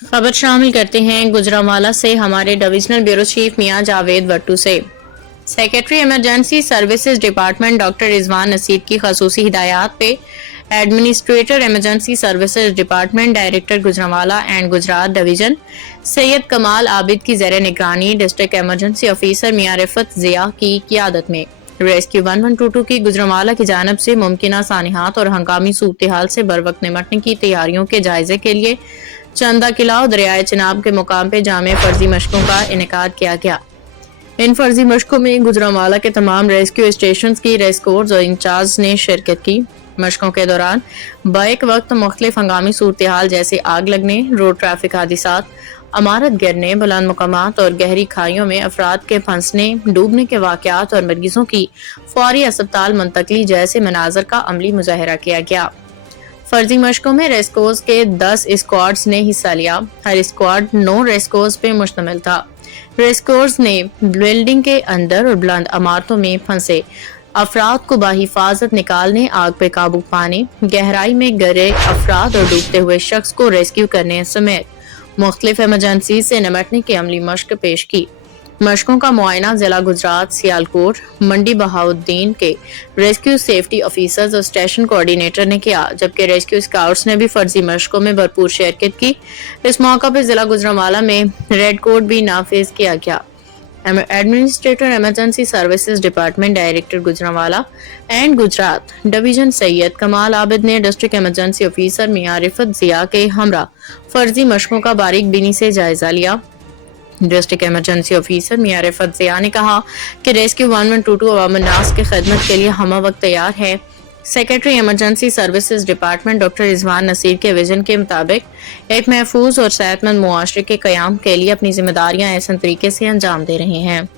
खबर शामिल करते हैं गुजरांवाला से हमारे divisional bureau chief Mian Javed Wattoo से। Secretary emergency services department doctor Rizwan Naseer की खसूसी हिदायत पे administrator emergency services department director Gujranwala and Gujrat division Syed Kamal Abid की ज़ेर निगरानी district emergency officer Mian Riffat Zia की क़ियादत में रेस्क्यू 1122 की गुजरांवाला की जानब से मुमकिन सानिहात और हंगामी सूरत हाल से बर वक्त निमटने की तैयारियों के जायजे के लिए चंदा किला और दरियाए चिनाब के मुकाम पे जामे फर्जी मशकों का इनेकाद किया गया। इन फर्जी मशकों में गुजरांवाला के तमाम रेस्क्यू स्टेशन की रेस्क्यूर्स और इंचार्ज ने शिरकत की। मशकों के दौरान बैक वक्त मुख्तलिफ हंगामी सूरत हाल जैसे आग लगने, रोड ट्रैफिक हादिसात, अमारत गिरने, बुलंद मकामात और गहरी खाइयों में अफराद के फंसने, डूबने के वाकयात और मरीजों की फौरी अस्पताल मुंतकली जैसे मनाजर का अमली मुजाहरा किया गया। फर्जी मशकों में रेस्क्यूज के 10 स्क्वाड्स ने हिस्सा लिया। हर स्क्वाड 9 रेस्क्यूज पे मुश्तमिल था। रेस्क्यूज ने बिल्डिंग के अंदर और बुलंद इमारतों में फंसे अफराद को बाहिफाजत निकालने, आग पे काबू पाने, गहराई में गिरे अफराद और डूबते हुए शख्स को रेस्क्यू करने समेत मुख्तलिफ इमरजेंसी से निमटने की अमली मशक पेश की। मशकों का मुआयना जिला गुजरात सियालकोट मंडी बहाउद्दीन के रेस्क्यू सेफ्टी ऑफिसर्स और स्टेशन कोऑर्डिनेटर ने किया, जबकि रेस्क्यू स्काउट्स ने भी फर्जी मशकों में भरपूर शिरकत की। इस मौका पर जिला गुजरांवाला में रेड कोड भी नाफिज किया गया। Administrator emergency services department director Gujranwala and Gujrat division Syed Kamal Abid ने district emergency officer Mian Riffat Zia के हमरा फर्जी मशकों का बारीक बीनी से जायजा लिया। District emergency officer Mian Riffat Zia ने कहा कि रेस्क्यू 1122 अवाम नास की खिदमत के लिए हम वक्त तैयार है। Secretary emergency services department doctor Rizwan Naseer के विजन के मुताबिक एक महफूज और सेहतमंद मुआशरे के क़याम के लिए अपनी जिम्मेदारियां एहसन तरीके से अंजाम दे रहे हैं।